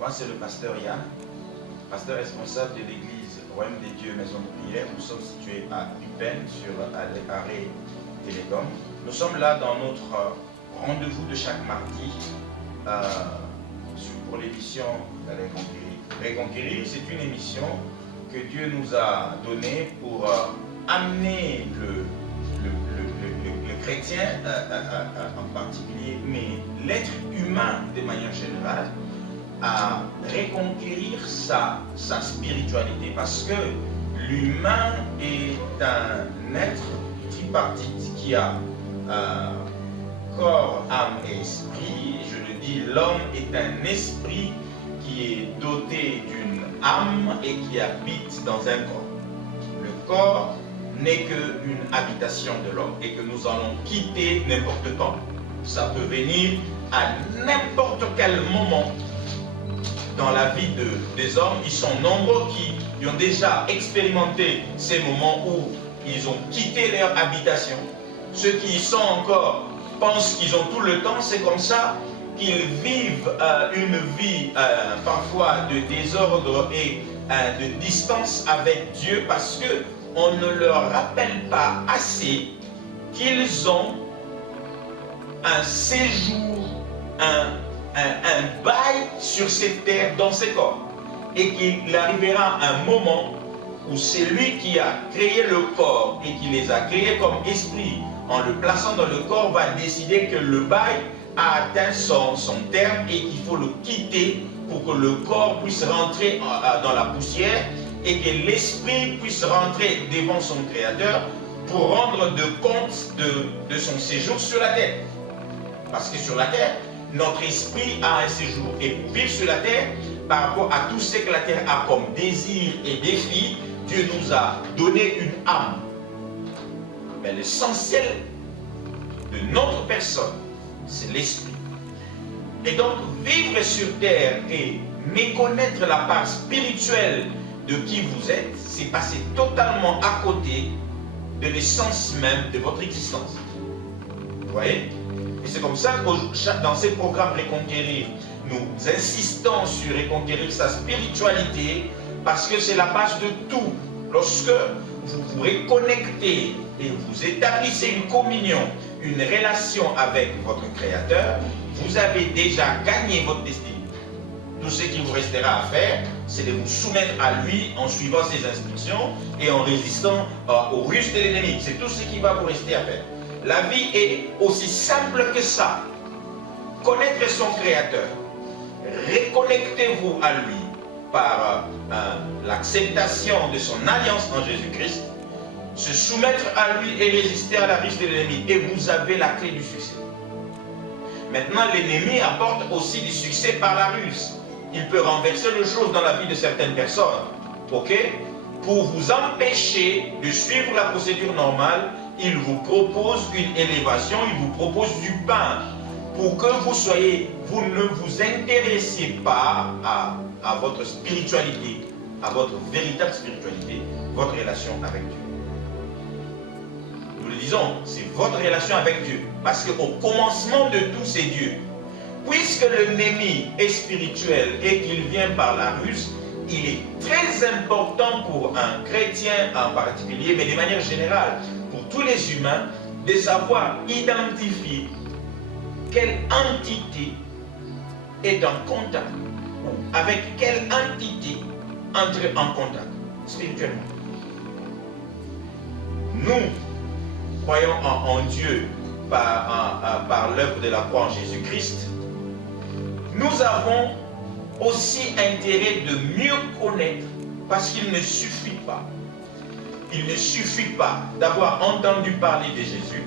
Moi, c'est le pasteur Yann, pasteur responsable de l'église Royaume des Dieux, Maison de Prière. Nous sommes situés à Upen, sur l'arrêt Télécom. Nous sommes là dans notre rendez-vous de chaque mardi pour l'émission Reconquérir. C'est une émission que Dieu nous a donnée pour amener le chrétien en particulier, mais l'être humain de manière générale, à reconquérir sa spiritualité, parce que l'humain est un être tripartite qui a corps, âme et esprit. Je le dis, l'homme est un esprit qui est doté d'une âme et qui habite dans un corps. Le corps n'est qu'une habitation de l'homme et que nous allons quitter n'importe quand. Ça peut venir à n'importe quel moment dans la vie des hommes. Ils sont nombreux qui ont déjà expérimenté ces moments où ils ont quitté leur habitation. Ceux qui y sont encore pensent qu'ils ont tout le temps. C'est comme ça qu'ils vivent une vie parfois de désordre et de distance avec Dieu, parce que on ne leur rappelle pas assez qu'ils ont un séjour, un bail sur cette terre, dans ces corps, et qu'il arrivera un moment où c'est lui qui a créé le corps et qui les a créés comme esprit, en le plaçant dans le corps, va décider que le bail a atteint son terme et qu'il faut le quitter pour que le corps puisse rentrer dans la poussière et que l'esprit puisse rentrer devant son Créateur pour rendre de compte de son séjour sur la terre. Parce que sur la terre, notre esprit a un séjour. Et pour vivre sur la terre, par rapport à tout ce que la terre a comme désir et défi, Dieu nous a donné une âme. Mais l'essentiel de notre personne, c'est l'esprit. Et donc, vivre sur terre et méconnaître la part spirituelle de qui vous êtes, c'est passer totalement à côté de l'essence même de votre existence. Vous voyez? Et c'est comme ça que dans ces programmes Reconquérir, nous insistons sur reconquérir sa spiritualité, parce que c'est la base de tout. Lorsque vous vous reconnectez et vous établissez une communion, une relation avec votre Créateur, vous avez déjà gagné votre destinée. Tout ce qu'il vous restera à faire, c'est de vous soumettre à lui en suivant ses instructions et en résistant aux ruses de l'ennemi. C'est tout ce qui va vous rester à faire. La vie est aussi simple que ça. Connaître son Créateur. Reconnectez-vous à lui par l'acceptation de son alliance en Jésus-Christ. Se soumettre à lui et résister à la ruse de l'ennemi. Et vous avez la clé du succès. Maintenant, l'ennemi apporte aussi du succès par la ruse. Il peut renverser les choses dans la vie de certaines personnes. Ok? Pour vous empêcher de suivre la procédure normale, il vous propose une élévation, il vous propose du pain. Pour que vous ne vous intéressiez pas à votre spiritualité, à votre véritable spiritualité, votre relation avec Dieu. Nous le disons, c'est votre relation avec Dieu. Parce qu'au commencement de tout, c'est Dieu. Puisque l'ennemi est spirituel et qu'il vient par la ruse, il est très important pour un chrétien en particulier, mais de manière générale, pour tous les humains, de savoir identifier quelle entité est en contact, ou avec quelle entité entrer en contact spirituellement. Nous croyons en Dieu par l'œuvre de la croix en Jésus-Christ. Nous avons aussi intérêt de mieux connaître, parce qu'il ne suffit pas. Il ne suffit pas d'avoir entendu parler de Jésus,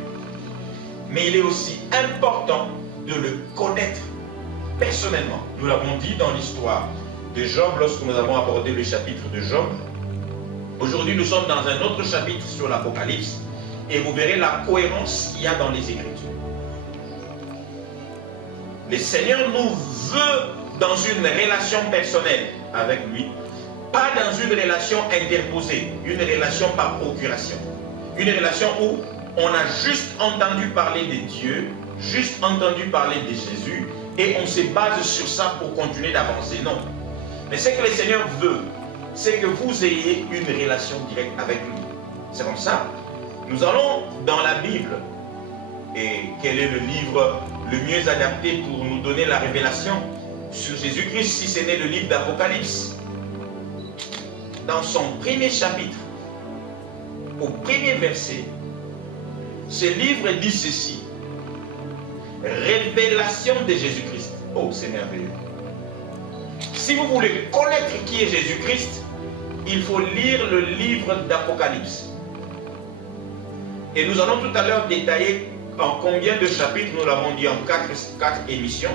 mais il est aussi important de le connaître personnellement. Nous l'avons dit dans l'histoire de Job, lorsque nous avons abordé le chapitre de Job. Aujourd'hui, nous sommes dans un autre chapitre sur l'Apocalypse, et vous verrez la cohérence qu'il y a dans les Écritures. Le Seigneur nous veut dans une relation personnelle avec lui, pas dans une relation interposée, une relation par procuration. Une relation où on a juste entendu parler de Dieu, juste entendu parler de Jésus, et on se base sur ça pour continuer d'avancer. Non. Mais ce que le Seigneur veut, c'est que vous ayez une relation directe avec lui. C'est comme ça. Nous allons dans la Bible. Et quel est le livre le mieux adapté pour nous donner la révélation sur Jésus-Christ si ce n'est le livre d'Apocalypse? Dans son premier chapitre, au premier verset, ce livre dit ceci. Révélation de Jésus-Christ. Oh, c'est merveilleux. Si vous voulez connaître qui est Jésus-Christ, il faut lire le livre d'Apocalypse. Et nous allons tout à l'heure détailler en combien de chapitres, nous l'avons dit en 4 émissions.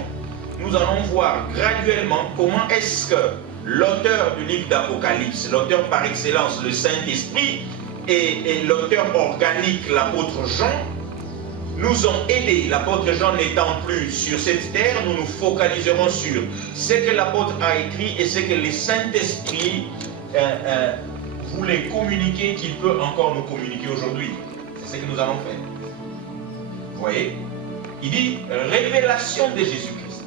Nous allons voir graduellement comment est-ce que l'auteur du livre d'Apocalypse, l'auteur par excellence, le Saint-Esprit, et l'auteur organique, l'apôtre Jean, nous ont aidés. L'apôtre Jean n'étant plus sur cette terre, nous nous focaliserons sur ce que l'apôtre a écrit et ce que le Saint-Esprit voulait communiquer, qu'il peut encore nous communiquer aujourd'hui. C'est ce que nous allons faire. Vous voyez? Il dit révélation de Jésus-Christ.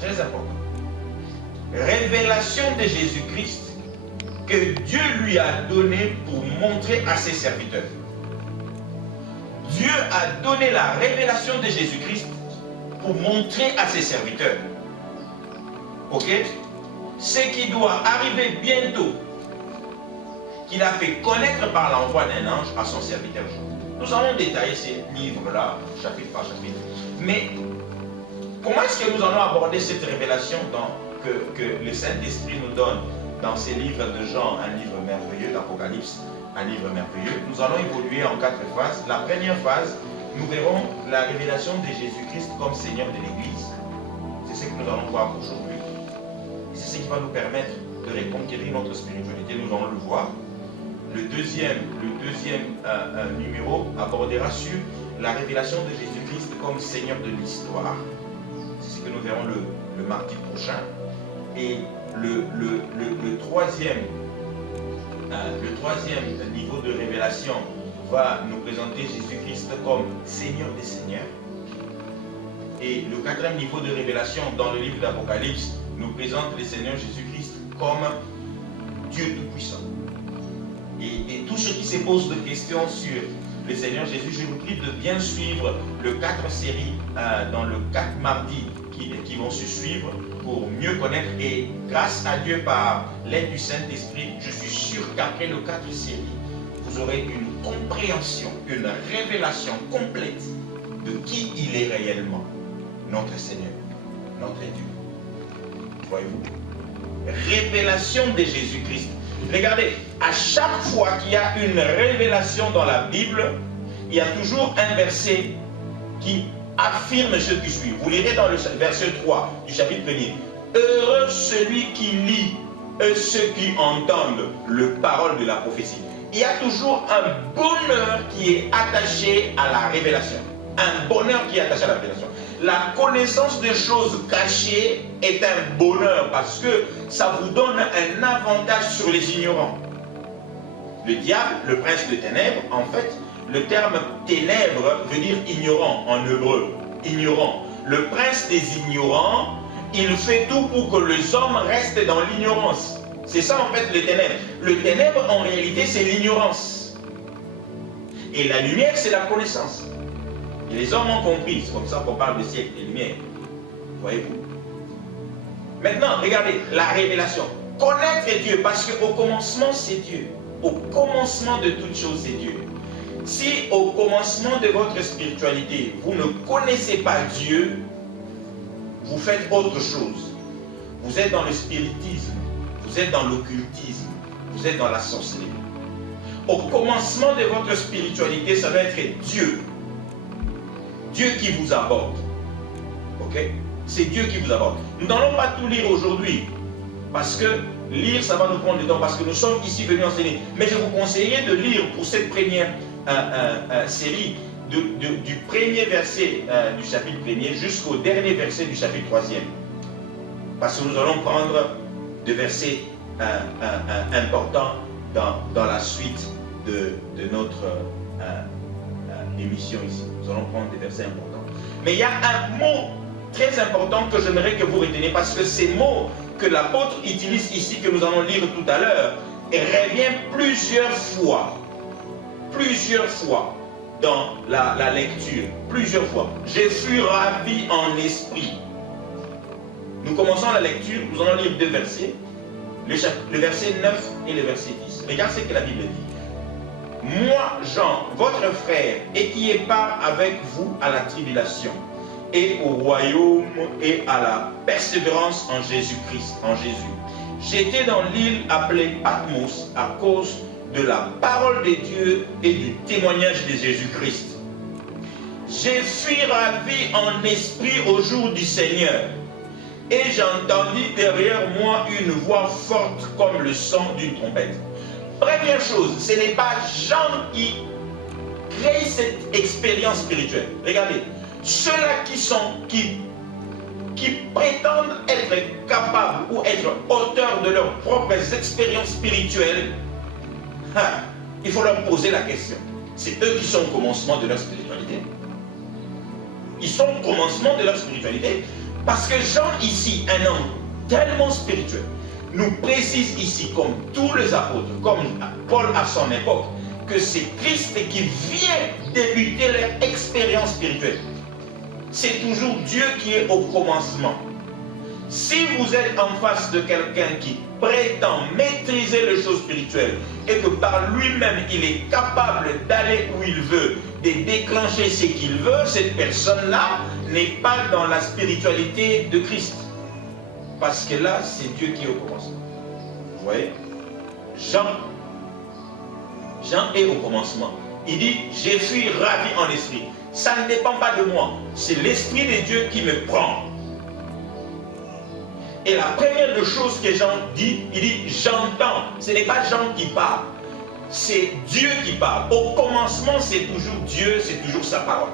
Très important. Révélation de Jésus-Christ que Dieu lui a donné pour montrer à ses serviteurs. Dieu a donné la révélation de Jésus-Christ pour montrer à ses serviteurs. Ok? Ce qui doit arriver bientôt, qu'il a fait connaître par l'envoi d'un ange à son serviteur. Nous allons détailler ces livres-là, chapitre par chapitre. Mais comment est-ce que nous allons aborder cette révélation que le Saint-Esprit nous donne dans ces livres de Jean, un livre merveilleux, d'Apocalypse, un livre merveilleux? Nous allons évoluer en 4 phases. La première phase, nous verrons la révélation de Jésus-Christ comme Seigneur de l'Église. C'est ce que nous allons voir aujourd'hui. C'est ce qui va nous permettre de reconquérir notre spiritualité. Nous allons le voir. Le deuxième numéro abordera sur la révélation de Jésus-Christ comme Seigneur de l'histoire. C'est ce que nous verrons le mardi prochain. Et le troisième niveau de révélation va nous présenter Jésus-Christ comme Seigneur des Seigneurs. Et le quatrième niveau de révélation dans le livre d'Apocalypse nous présente le Seigneur Jésus-Christ comme Dieu Tout-Puissant. Et tous ceux qui se posent des questions sur le Seigneur Jésus, je vous prie de bien suivre le 4 séries dans le 4 mardis qui vont se suivre pour mieux connaître. Et grâce à Dieu, par l'aide du Saint-Esprit, je suis sûr qu'après le 4 séries, vous aurez une compréhension, une révélation complète de qui il est réellement, notre Seigneur, notre Dieu. Voyez-vous? Révélation de Jésus-Christ. Regardez, à chaque fois qu'il y a une révélation dans la Bible, il y a toujours un verset qui affirme ce qui suit. Vous lirez dans le verset 3 du chapitre 1er. Heureux celui qui lit et ceux qui entendent le parole de la prophétie. Il y a toujours un bonheur qui est attaché à la révélation. Un bonheur qui est attaché à la révélation. La connaissance des choses cachées est un bonheur parce que ça vous donne un avantage sur les ignorants. Le diable, le prince de ténèbres, en fait, le terme ténèbres veut dire ignorant en hébreu. Ignorant. Le prince des ignorants, il fait tout pour que les hommes restent dans l'ignorance. C'est ça en fait le ténèbre. Le ténèbre en réalité c'est l'ignorance. Et la lumière c'est la connaissance. Et les hommes ont compris, c'est comme ça qu'on parle de siècle de lumière. Voyez-vous? Maintenant, regardez, la révélation. Connaître Dieu, parce qu'au commencement, c'est Dieu. Au commencement de toutes choses, c'est Dieu. Si au commencement de votre spiritualité, vous ne connaissez pas Dieu, vous faites autre chose. Vous êtes dans le spiritisme, vous êtes dans l'occultisme, vous êtes dans la sorcellerie. Au commencement de votre spiritualité, ça va être Dieu. Dieu qui vous aborde. Ok? C'est Dieu qui vous aborde. Nous n'allons pas tout lire aujourd'hui. Parce que lire, ça va nous prendre du temps. Parce que nous sommes ici venus enseigner. Mais je vous conseillerais de lire pour cette première série du premier verset du chapitre 1er jusqu'au dernier verset du chapitre 3e. Parce que nous allons prendre des versets importants dans la suite de notre émission ici. Nous allons prendre des versets importants. Mais il y a un mot très importants que j'aimerais que vous reteniez, parce que ces mots que l'apôtre utilise ici, que nous allons lire tout à l'heure, revient plusieurs fois dans la lecture, plusieurs fois. Je fus ravi en esprit. Nous commençons la lecture, nous allons lire deux versets, le verset 9 et le verset 10. Regarde ce que la Bible dit. Moi, Jean, votre frère, et qui est part avec vous à la tribulation, et au royaume et à la persévérance en Jésus-Christ, en Jésus. J'étais dans l'île appelée Patmos à cause de la parole de Dieu et du témoignage de Jésus-Christ. J'ai fui ravi en esprit au jour du Seigneur, et j'entendis derrière moi une voix forte comme le son d'une trompette. Première chose, ce n'est pas Jean qui crée cette expérience spirituelle. Regardez, ceux-là qui prétendent être capables ou être auteurs de leurs propres expériences spirituelles, il faut leur poser la question. C'est eux qui sont au commencement de leur spiritualité. Ils sont au commencement de leur spiritualité parce que Jean ici, un homme tellement spirituel, nous précise ici, comme tous les apôtres, comme Paul à son époque, que c'est Christ qui vient débuter leur expérience spirituelle. C'est toujours Dieu qui est au commencement. Si vous êtes en face de quelqu'un qui prétend maîtriser les choses spirituelles et que par lui-même il est capable d'aller où il veut, de déclencher ce qu'il veut, cette personne-là n'est pas dans la spiritualité de Christ. Parce que là, c'est Dieu qui est au commencement. Vous voyez? Jean est au commencement. Il dit, j'ai fui ravi en esprit. Ça ne dépend pas de moi. C'est l'Esprit de Dieu qui me prend. Et la première des choses que Jean dit, il dit, j'entends. Ce n'est pas Jean qui parle. C'est Dieu qui parle. Au commencement, c'est toujours Dieu, c'est toujours sa parole.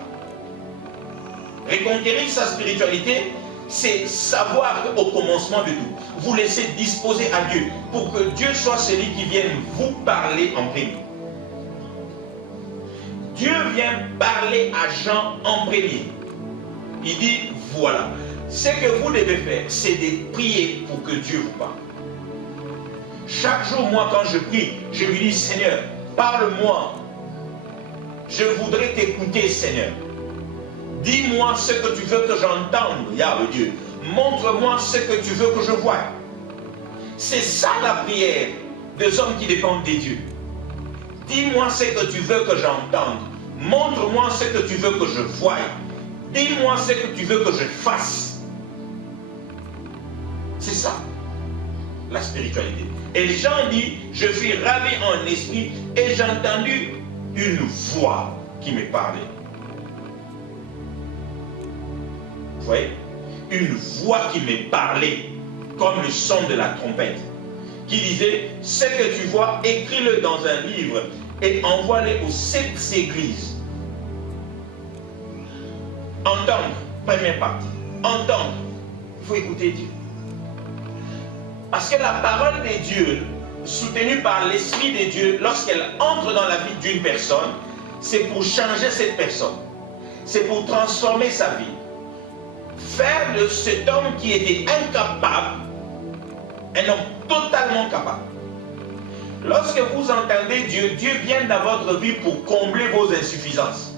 Reconquérir sa spiritualité, c'est savoir qu'au commencement de tout, vous laissez disposer à Dieu pour que Dieu soit celui qui vienne vous parler en premier. Dieu vient parler à Jean en premier. Il dit, voilà, ce que vous devez faire, c'est de prier pour que Dieu vous parle. Chaque jour, moi, quand je prie, je lui dis, Seigneur, parle-moi. Je voudrais t'écouter, Seigneur. Dis-moi ce que tu veux que j'entende, Yahweh Dieu. Montre-moi ce que tu veux que je voie. C'est ça la prière des hommes qui dépendent de Dieu. Dis-moi ce que tu veux que j'entende. Montre-moi ce que tu veux que je voie. Dis-moi ce que tu veux que je fasse. C'est ça, la spiritualité. Et Jean dit, je suis ravi en esprit et j'ai entendu une voix qui me parlait. Vous voyez? Une voix qui me parlait, comme le son de la trompette, qui disait, ce que tu vois, écris-le dans un livre et envoie-le aux 7 églises. Entendre, première partie. Entendre, il faut écouter Dieu. Parce que la parole de Dieu, soutenue par l'Esprit de Dieu, lorsqu'elle entre dans la vie d'une personne, c'est pour changer cette personne. C'est pour transformer sa vie. Faire de cet homme qui était incapable, un homme totalement capable. Lorsque vous entendez Dieu, Dieu vient dans votre vie pour combler vos insuffisances.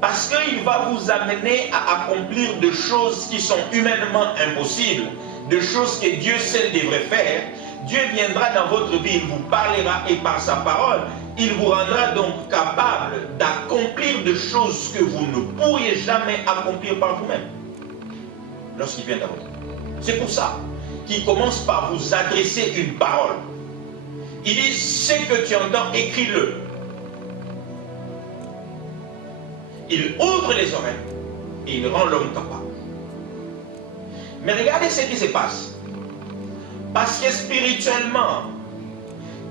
Parce qu'il va vous amener à accomplir des choses qui sont humainement impossibles, des choses que Dieu seul devrait faire. Dieu viendra dans votre vie, il vous parlera et par sa parole, il vous rendra donc capable d'accomplir des choses que vous ne pourriez jamais accomplir par vous-même. Lorsqu'il vient dans votre vie. C'est pour ça qu'il commence par vous adresser une parole. Il dit, ce que tu entends, écris-le. Il ouvre les oreilles et il rend l'homme capable. Mais regardez ce qui se passe. Parce que spirituellement,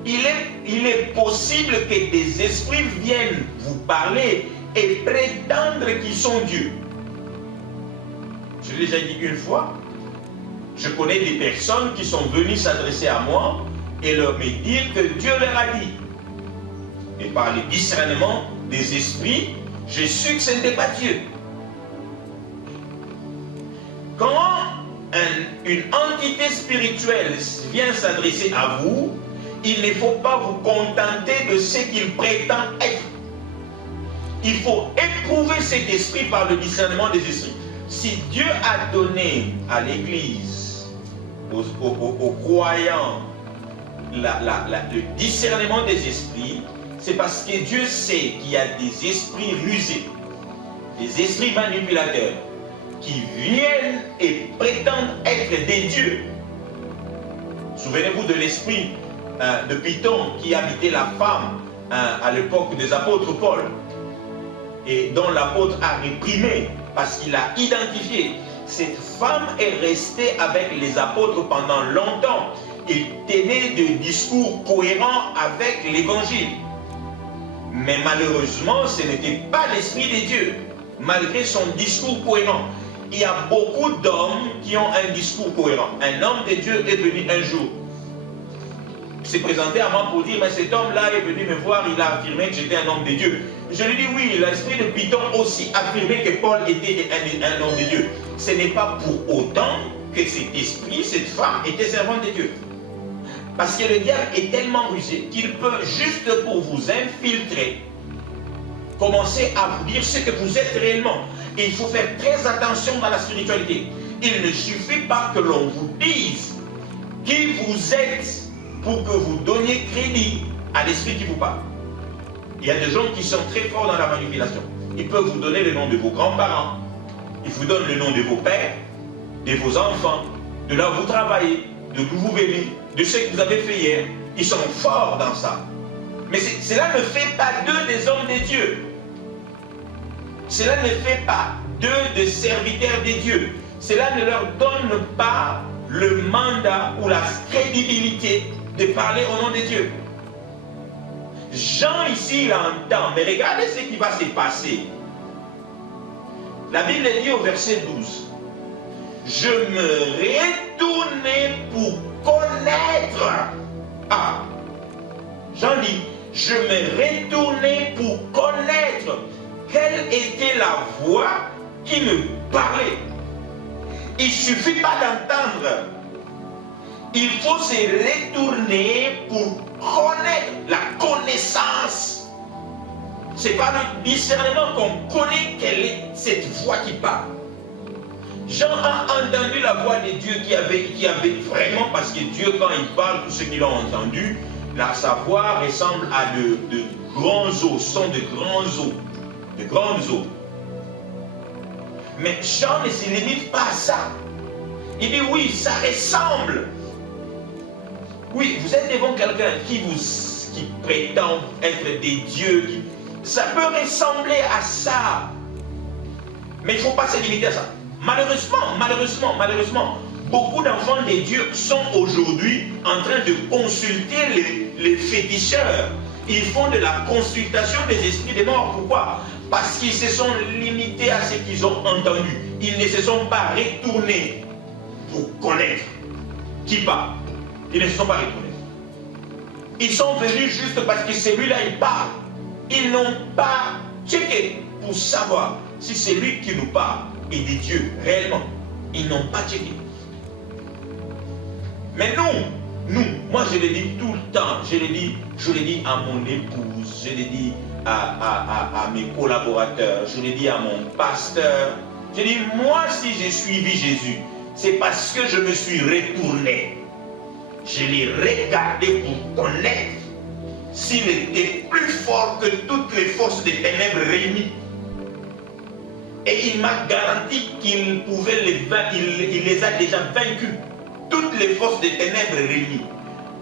il est possible que des esprits viennent vous parler et prétendre qu'ils sont Dieu. Je l'ai déjà dit une fois, je connais des personnes qui sont venues s'adresser à moi et leur dire que Dieu leur a dit. Et par le discernement des esprits, j'ai su que ce n'était pas Dieu. quand une entité spirituelle vient s'adresser à vous, il ne faut pas vous contenter de ce qu'il prétend être. Il faut éprouver cet esprit par le discernement des esprits. Si Dieu a donné à l'Église, aux croyants, le discernement des esprits, c'est parce que Dieu sait qu'il y a des esprits rusés, des esprits manipulateurs, qui viennent et prétendent être des dieux. Souvenez-vous de l'esprit de Python qui habitait la femme à l'époque des apôtres Paul, et dont l'apôtre a réprimé parce qu'il a identifié. Cette femme est restée avec les apôtres pendant longtemps. Il tenait des discours cohérents avec l'évangile. Mais malheureusement, ce n'était pas l'esprit de Dieu, malgré son discours cohérent. Il y a beaucoup d'hommes qui ont un discours cohérent. Un homme de Dieu est venu un jour s'est présenté à moi pour dire, mais cet homme-là est venu me voir, il a affirmé que j'étais un homme de Dieu. Je lui dis, oui, l'esprit de Python aussi affirmait que Paul était un homme de Dieu. Ce n'est pas pour autant que cet esprit, cette femme, était servante de Dieu. Parce que le diable est tellement rusé qu'il peut, juste pour vous infiltrer, commencer à vous dire ce que vous êtes réellement. Et il faut faire très attention dans la spiritualité. Il ne suffit pas que l'on vous dise qui vous êtes pour que vous donniez crédit à l'esprit qui vous parle. Il y a des gens qui sont très forts dans la manipulation. Ils peuvent vous donner le nom de vos grands-parents. Ils vous donnent le nom de vos pères, de vos enfants, de là où vous travaillez, de d'où vous venez, de ce que vous avez fait hier. Ils sont forts dans ça. Mais cela ne fait pas d'eux des hommes de Dieu. Cela ne fait pas d'eux des serviteurs de Dieu. Cela ne leur donne pas le mandat ou la crédibilité de parler au nom de Dieu. Jean ici, il entend, mais regardez ce qui va se passer. La Bible dit au verset 12, je me retournai pour connaître. Ah, Jean dit, je me retournai pour connaître quelle était la voix qui me parlait. Il ne suffit pas d'entendre. Il faut se retourner pour connaître la connaissance. Ce n'est pas le discernement qu'on connaît quelle est cette voix qui parle. Jean a entendu la voix de Dieu qui avait vraiment, parce que Dieu, quand il parle, tous ceux qui l'ont entendu, sa voix ressemble à de grands eaux, sont de grands eaux, de grandes eaux. Mais Jean ne se limite pas à ça. Il dit oui, ça ressemble. Oui, vous êtes devant quelqu'un qui prétend être des dieux. Ça peut ressembler à ça. Mais il ne faut pas se limiter à ça. Malheureusement, beaucoup d'enfants de Dieu sont aujourd'hui en train de consulter les féticheurs. Ils font de la consultation des esprits des morts. Pourquoi? Parce qu'ils se sont limités à ce qu'ils ont entendu. Ils ne se sont pas retournés pour connaître qui parle. Ils ne se sont pas retournés. Ils sont venus juste parce que celui-là, il parle. Ils n'ont pas checké pour savoir si celui qui nous parle est des dieux réellement. Ils n'ont pas checké. Mais nous, moi je le dis tout le temps, je le dis à mon épouse, je le dis à mes collaborateurs, je le dis à mon pasteur. Je dis, moi si j'ai suivi Jésus, c'est parce que je me suis retourné. Je l'ai regardé pour connaître s'il était plus fort que toutes les forces des ténèbres réunies. Et il m'a garanti qu'il pouvait les vaincre, il les a déjà vaincus. Toutes les forces des ténèbres réunies.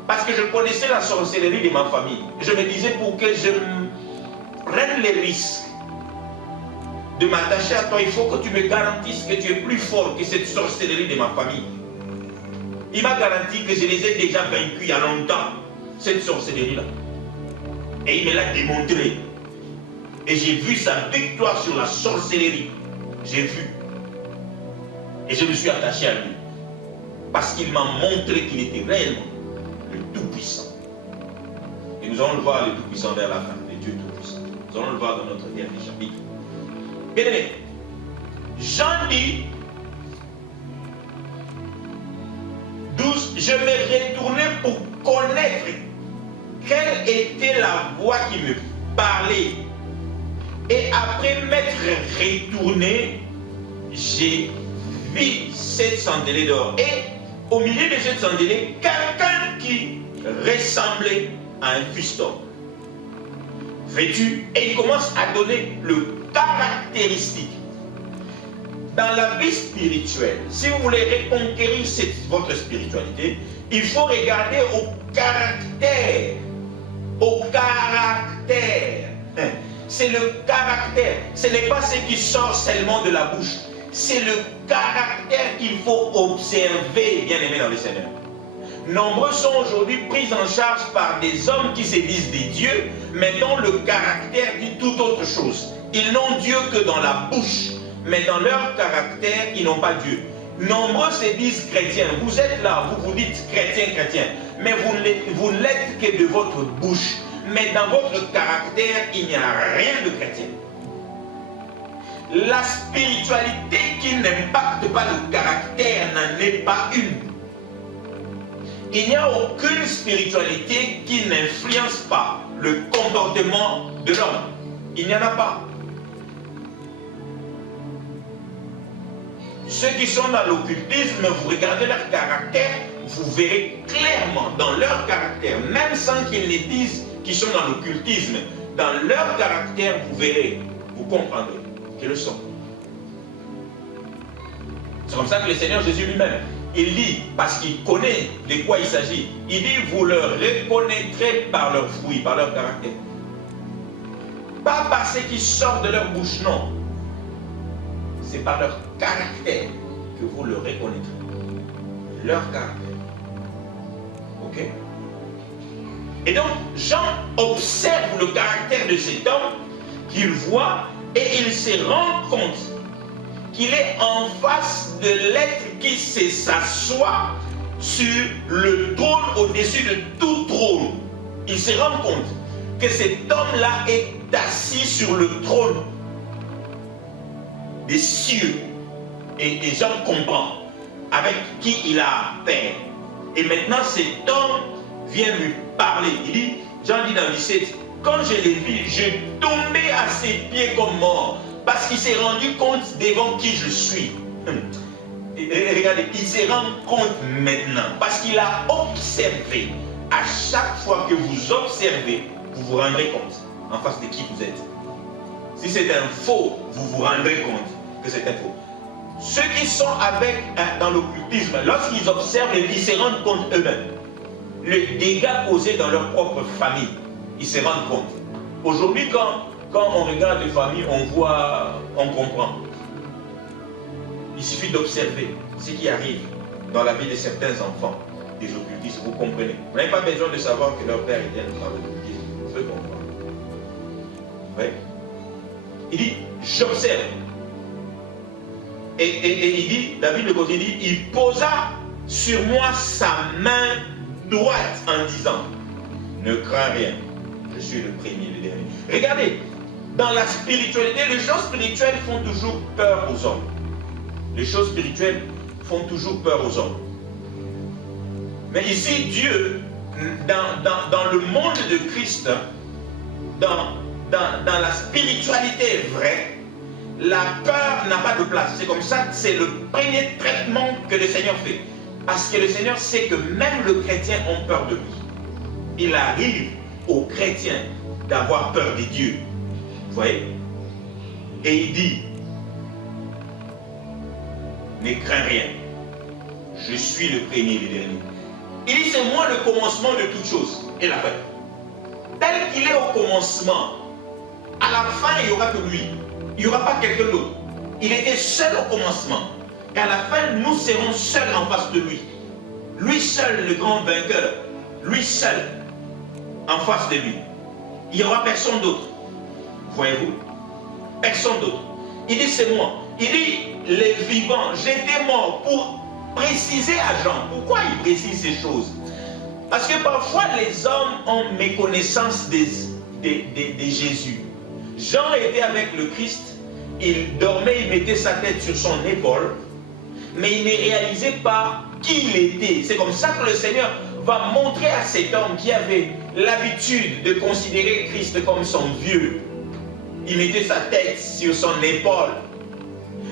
Parce que je connaissais la sorcellerie de ma famille. Je me disais, pour que je prenne les risques de m'attacher à toi, il faut que tu me garantisses que tu es plus fort que cette sorcellerie de ma famille. Il m'a garanti que je les ai déjà vaincus il y a longtemps, cette sorcellerie-là. Et il me l'a démontré. Et j'ai vu sa victoire sur la sorcellerie. J'ai vu. Et je me suis attaché à lui. Parce qu'il m'a montré qu'il était réellement le Tout-Puissant. Et nous allons le voir, le Tout-Puissant vers la fin, le Dieu Tout-Puissant. Nous allons le voir dans notre dernier chapitre. Bien aimé, Jean dit, je me retournais pour connaître quelle était la voix qui me parlait. Et après m'être retourné, j'ai vu 7 chandeliers d'or. Et au milieu de cette chandeliers, quelqu'un qui ressemblait à un fiston, vêtu, et il commence à donner le caractéristique. Dans la vie spirituelle, si vous voulez reconquérir votre spiritualité, il faut regarder au caractère. Au caractère. C'est le caractère. Ce n'est pas ce qui sort seulement de la bouche. C'est le caractère qu'il faut observer, bien aimé dans le Seigneur. Nombreux sont aujourd'hui pris en charge par des hommes qui se disent des dieux, mais dont le caractère dit tout autre chose. Ils n'ont Dieu que dans la bouche, mais dans leur caractère, ils n'ont pas Dieu. Nombreux se disent chrétiens. Vous êtes là, vous vous dites chrétien, mais vous n'êtes que de votre bouche. Mais dans votre caractère, il n'y a rien de chrétien. La spiritualité qui n'impacte pas le caractère n'en est pas une. Il n'y a aucune spiritualité qui n'influence pas le comportement de l'homme. Il n'y en a pas. Ceux qui sont dans l'occultisme, vous regardez leur caractère, vous verrez clairement dans leur caractère, même sans qu'ils les disent qu'ils sont dans l'occultisme, dans leur caractère, vous verrez, vous comprendrez qu'ils le sont. C'est comme ça que le Seigneur Jésus lui-même, il dit, parce qu'il connaît de quoi il s'agit, il dit, vous le reconnaîtrez par leurs fruits, par leur caractère. Pas par ce qui sort de leur bouche, non. C'est par leur caractère que vous le reconnaîtrez. Leur caractère. Ok? Et donc, Jean observe le caractère de cet homme qu'il voit et il se rend compte qu'il est en face de l'être qui s'assoit sur le trône au-dessus de tout trône. Il se rend compte que cet homme-là est assis sur le trône des cieux. Et Jean comprend avec qui il a affaire. Et maintenant, cet homme vient lui parler. Il dit, Jean dit dans 17, quand je l'ai vu, je tombais à ses pieds comme mort, parce qu'il s'est rendu compte devant qui je suis. Et regardez, il se rend compte maintenant, parce qu'il a observé. À chaque fois que vous observez, vous vous rendrez compte en face de qui vous êtes. Si c'est un faux, vous vous rendrez compte que c'est un faux. Ceux qui sont dans l'occultisme, lorsqu'ils observent, ils se rendent compte eux-mêmes. Les dégâts causés dans leur propre famille, ils se rendent compte. Aujourd'hui, quand on regarde les familles, on voit, on comprend. Il suffit d'observer ce qui arrive dans la vie de certains enfants des occultistes, vous comprenez. Vous n'avez pas besoin de savoir que leur père était dans l'occultisme, vous pouvez comprendre. Oui. Il dit, j'observe. Et il dit, la Bible dit, il posa sur moi sa main droite en disant, ne crains rien, je suis le premier et le dernier. Regardez, dans la spiritualité, les choses spirituelles font toujours peur aux hommes. Les choses spirituelles font toujours peur aux hommes. Mais ici, Dieu, dans le monde de Christ, dans la spiritualité vraie, la peur n'a pas de place. C'est comme ça, c'est le premier traitement que le Seigneur fait. Parce que le Seigneur sait que même les chrétiens ont peur de lui. Il arrive aux chrétiens d'avoir peur de Dieu. Vous voyez? Et il dit, ne crains rien. Je suis le premier et le dernier. Il dit, c'est moi le commencement de toutes choses et la fin. Tel qu'il est au commencement, à la fin, il n'y aura que lui. Il n'y aura pas quelqu'un d'autre. Il était seul au commencement. Et à la fin, nous serons seuls en face de lui. Lui seul, le grand vainqueur. Lui seul, en face de lui. Il n'y aura personne d'autre. Voyez-vous? Personne d'autre. Il dit, c'est moi. Il dit, les vivants, j'étais mort pour préciser à Jean. Pourquoi il précise ces choses? Parce que parfois, les hommes ont méconnaissance de Jésus. Jean était avec le Christ, il dormait, il mettait sa tête sur son épaule, mais il ne réalisait pas qui il était. C'est comme ça que le Seigneur va montrer à cet homme qui avait l'habitude de considérer Christ comme son vieux. Il mettait sa tête sur son épaule.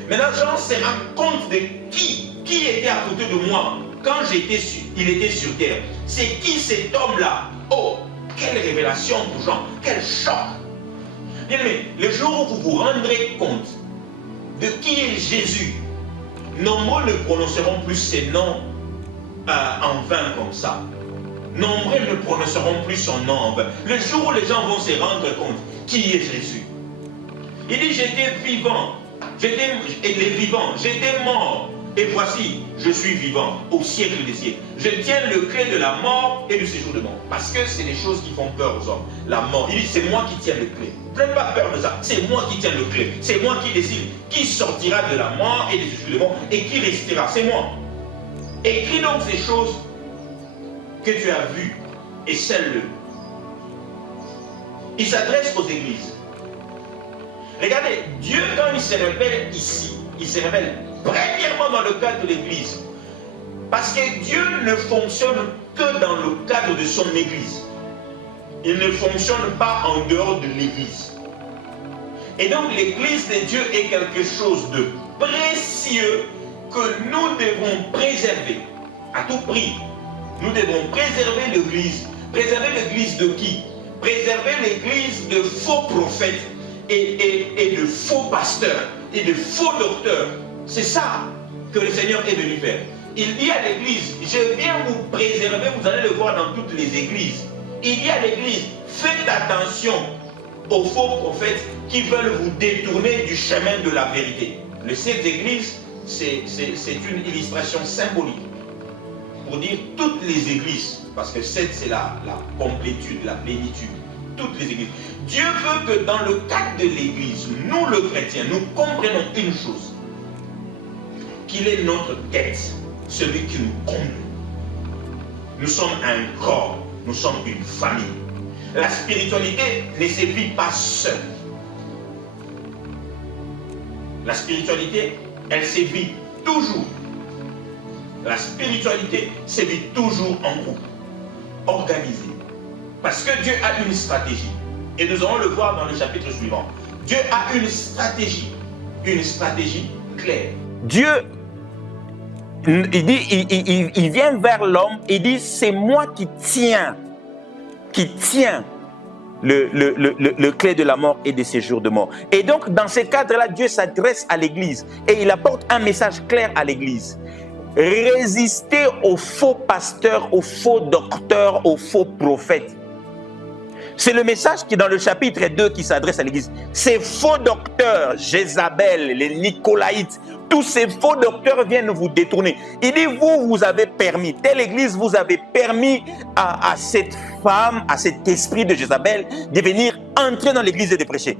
Maintenant, Jean se rend compte de qui était à côté de moi quand il était sur terre. C'est qui cet homme-là? Oh, quelle révélation pour Jean, quel choc. Bien aimé, le jour où vous vous rendrez compte de qui est Jésus, nombreux ne prononceront plus ces noms en vain comme ça. Nombreux ne prononceront plus son nom en vain. Le jour où les gens vont se rendre compte qui est Jésus. Il dit, j'étais vivant, j'étais mort, et voici, je suis vivant au siècle des siècles. Je tiens le clé de la mort et du séjour de mort. Parce que c'est des choses qui font peur aux hommes. La mort, il dit, c'est moi qui tiens le clé. N'ayez pas peur de ça, c'est moi qui tiens le clé. C'est moi qui décide qui sortira de la mort et du séjour de mort et qui restera. C'est moi. Écris donc ces choses que tu as vues et scelle-le. Il s'adresse aux églises. Regardez, Dieu, quand il se révèle ici, il se révèle premièrement dans le cadre de l'église. Parce que Dieu ne fonctionne que dans le cadre de son église. Il ne fonctionne pas en dehors de l'église. Et donc l'église de Dieu est quelque chose de précieux que nous devons préserver à tout prix. Nous devons préserver l'église. Préserver l'église de qui? Préserver l'église de faux prophètes et de faux pasteurs et de faux docteurs. C'est ça que le Seigneur est venu faire. Il dit à l'église, je viens vous préserver, vous allez le voir dans toutes les églises. Il dit à l'église, faites attention aux faux prophètes qui veulent vous détourner du chemin de la vérité. Le sept églises, c'est une illustration symbolique pour dire toutes les églises, parce que sept c'est la complétude, la plénitude. Toutes les églises. Dieu veut que dans le cadre de l'église, nous le chrétien, nous comprenons une chose, qu'il est notre tête, celui qui nous comble. Nous sommes un corps, nous sommes une famille. La spiritualité ne se vit pas seule. La spiritualité, elle se vit toujours. La spiritualité se vit toujours en groupe, organisée. Parce que Dieu a une stratégie. Et nous allons le voir dans le chapitre suivant. Dieu a une stratégie claire. Dieu, il vient vers l'homme, il dit, c'est moi qui tiens le clé de la mort et des séjours de mort. Et donc, dans ce cadre-là, Dieu s'adresse à l'Église et il apporte un message clair à l'Église. Résistez aux faux pasteurs, aux faux docteurs, aux faux prophètes. C'est le message qui est dans le chapitre 2 qui s'adresse à l'église. Ces faux docteurs, Jézabel, les Nicolaïtes, tous ces faux docteurs viennent vous détourner. Il dit, vous avez permis, telle église, vous avez permis à cette femme, à cet esprit de Jézabel, de venir entrer dans l'église et de prêcher.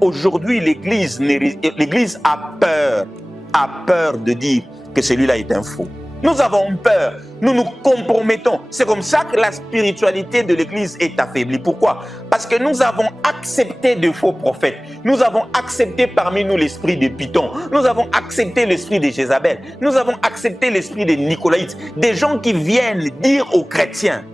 Aujourd'hui, l'église a peur de dire que celui-là est un faux. Nous avons peur, nous nous compromettons. C'est comme ça que la spiritualité de l'église est affaiblie. Pourquoi? Parce que nous avons accepté de faux prophètes. Nous avons accepté parmi nous l'esprit de Python. Nous avons accepté l'esprit de Jézabel. Nous avons accepté l'esprit des Nicolaïtes. Des gens qui viennent dire aux chrétiens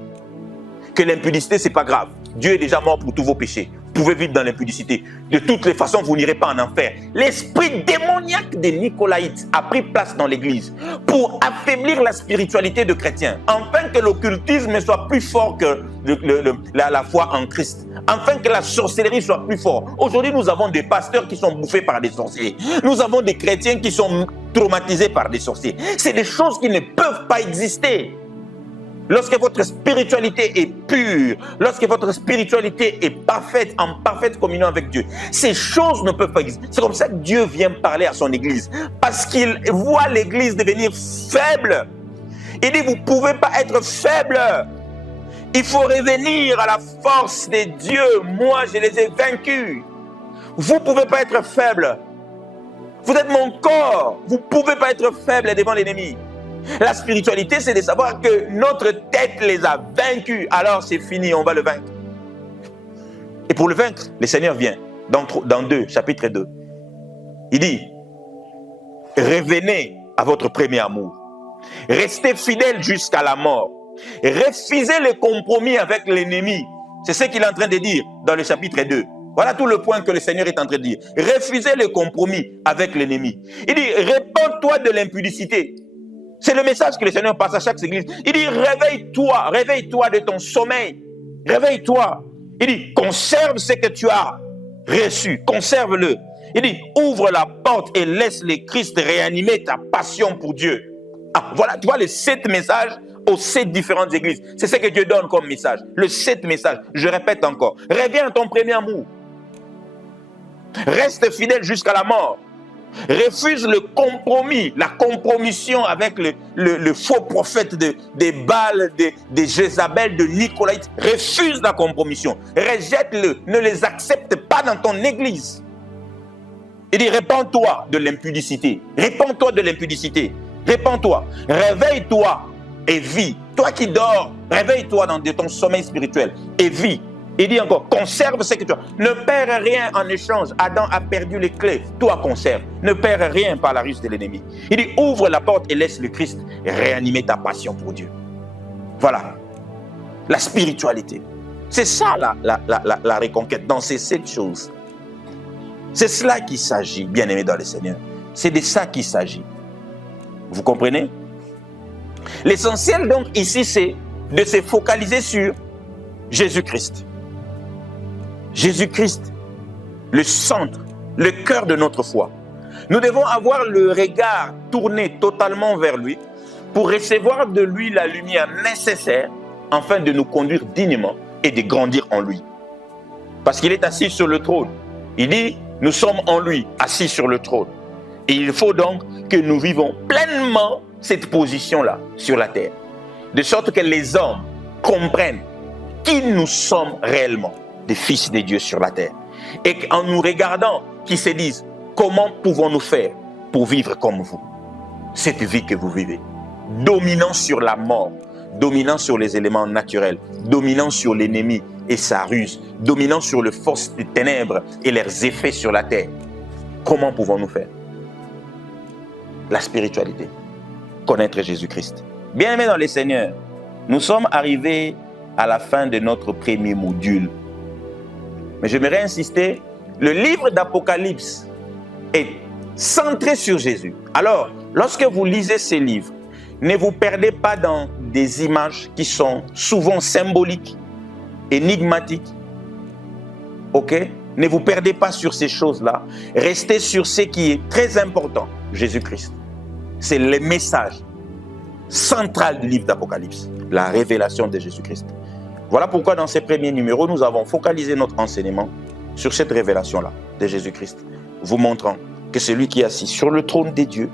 que l'impudicité, c'est pas grave. Dieu est déjà mort pour tous vos péchés. Vous pouvez vivre dans l'impudicité. De toutes les façons, vous n'irez pas en enfer. L'esprit démoniaque des Nicolaïtes a pris place dans l'église pour affaiblir la spiritualité de chrétiens, afin que l'occultisme soit plus fort que la foi en Christ, afin que la sorcellerie soit plus forte. Aujourd'hui, nous avons des pasteurs qui sont bouffés par des sorciers. Nous avons des chrétiens qui sont traumatisés par des sorciers. C'est des choses qui ne peuvent pas exister. Lorsque votre spiritualité est pure, lorsque votre spiritualité est parfaite, en parfaite communion avec Dieu, ces choses ne peuvent pas exister. C'est comme ça que Dieu vient parler à son église. Parce qu'il voit l'église devenir faible. Il dit, vous ne pouvez pas être faible. Il faut revenir à la force de Dieu. Moi, je les ai vaincus. Vous ne pouvez pas être faible. Vous êtes mon corps. Vous ne pouvez pas être faible devant l'ennemi. La spiritualité, c'est de savoir que notre tête les a vaincus. Alors c'est fini, on va le vaincre. Et pour le vaincre, le Seigneur vient dans chapitre 2. Il dit, revenez à votre premier amour. Restez fidèles jusqu'à la mort. Refusez les compromis avec l'ennemi. C'est ce qu'il est en train de dire dans le chapitre 2. Voilà tout le point que le Seigneur est en train de dire. Refusez les compromis avec l'ennemi. Il dit, répands-toi de l'impudicité. C'est le message que le Seigneur passe à chaque église. Il dit, réveille-toi de ton sommeil. Réveille-toi. Il dit, conserve ce que tu as reçu. Conserve-le. Il dit, ouvre la porte et laisse le Christ réanimer ta passion pour Dieu. Ah, voilà, tu vois les 7 messages aux 7 différentes églises. C'est ce que Dieu donne comme message. Le 7 messages. Je répète encore. Reviens à ton premier amour. Reste fidèle jusqu'à la mort. Refuse le compromis, la compromission avec le faux prophète des Baal, des Jézabel, de Nicolaïte. Refuse la compromission. Rejette-le. Ne les accepte pas dans ton église. Il dit, répands-toi de l'impudicité. Répands-toi de l'impudicité. Répands-toi. Réveille-toi et vis. Toi qui dors, réveille-toi de ton sommeil spirituel et vis. Il dit encore, conserve ce que tu as. Ne perds rien en échange. Adam a perdu les clés. Toi, conserve. Ne perds rien par la ruse de l'ennemi. Il dit, ouvre la porte et laisse le Christ réanimer ta passion pour Dieu. Voilà. La spiritualité. C'est ça la reconquête dans ces 7 choses. C'est cela qu'il s'agit, bien-aimés dans le Seigneur. C'est de ça qu'il s'agit. Vous comprenez? L'essentiel donc ici, c'est de se focaliser sur Jésus-Christ. Jésus-Christ, le centre, le cœur de notre foi. Nous devons avoir le regard tourné totalement vers lui pour recevoir de lui la lumière nécessaire afin de nous conduire dignement et de grandir en lui. Parce qu'il est assis sur le trône. Il dit, nous sommes en lui, assis sur le trône. Et il faut donc que nous vivons pleinement cette position-là sur la terre. De sorte que les hommes comprennent qui nous sommes réellement, des fils de Dieu sur la terre. Et qu'en nous regardant, qu'ils se disent, comment pouvons-nous faire pour vivre comme vous? Cette vie que vous vivez, dominant sur la mort, dominant sur les éléments naturels, dominant sur l'ennemi et sa ruse, dominant sur les forces des ténèbres et leurs effets sur la terre. Comment pouvons-nous faire? La spiritualité, connaître Jésus-Christ. Bien-aimés dans le Seigneur, nous sommes arrivés à la fin de notre premier module. Mais j'aimerais insister, le livre d'Apocalypse est centré sur Jésus. Alors, lorsque vous lisez ces livres, ne vous perdez pas dans des images qui sont souvent symboliques, énigmatiques. Ok? Ne vous perdez pas sur ces choses-là. Restez sur ce qui est très important, Jésus-Christ. C'est le message central du livre d'Apocalypse, la révélation de Jésus-Christ. Voilà pourquoi dans ces premiers numéros, nous avons focalisé notre enseignement sur cette révélation-là de Jésus-Christ, vous montrant que c'est lui qui est assis sur le trône des dieux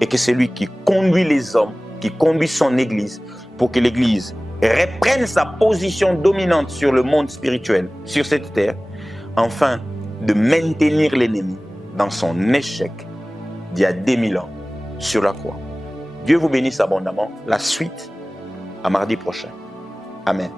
et que c'est lui qui conduit les hommes, qui conduit son Église pour que l'Église reprenne sa position dominante sur le monde spirituel, sur cette terre, afin de maintenir l'ennemi dans son échec d'il y a 2000 ans sur la croix. Dieu vous bénisse abondamment. La suite à mardi prochain. Amen.